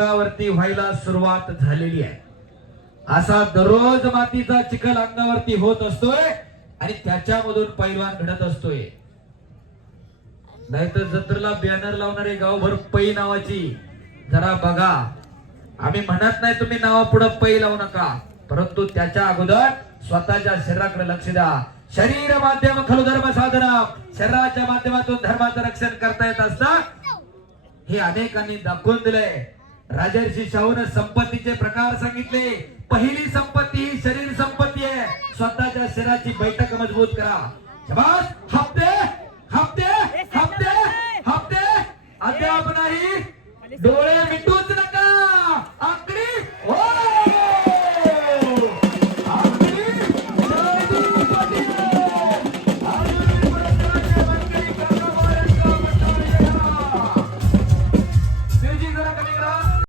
अंगावरती व्हायला सुरुवात झालेली आहे. असा दररोज मातीचा चिखल अंगावरती होत असतोय आणि त्याच्यामधून पैलवान घडत असतोय. नाहीतर जत्रेला बॅनर लावणारे गावभर पै नावाची जरा बघा. आम्ही म्हणत नाही तुम्ही नावापुढे पै लावू नका, परंतु त्याच्या अगोदर स्वतःच्या शरीराकडे लक्ष द्या. शरीर माध्यम खलु धर्म साधना. शरीराच्या माध्यमातून धर्माचं रक्षण करता येत असतं हे अनेकांनी दाखवून दिलंय. राजर्षी शाहूने संपत्तीचे प्रकार सांगितले. पहिली संपत्ती ही शरीर संपत्ती आहे. स्वतःच्या शरीराची बैठक मजबूत करा. शाबास. हप्ते हप्ते हप्ते हप्ते अद्याप नाही. डोळे मिटूच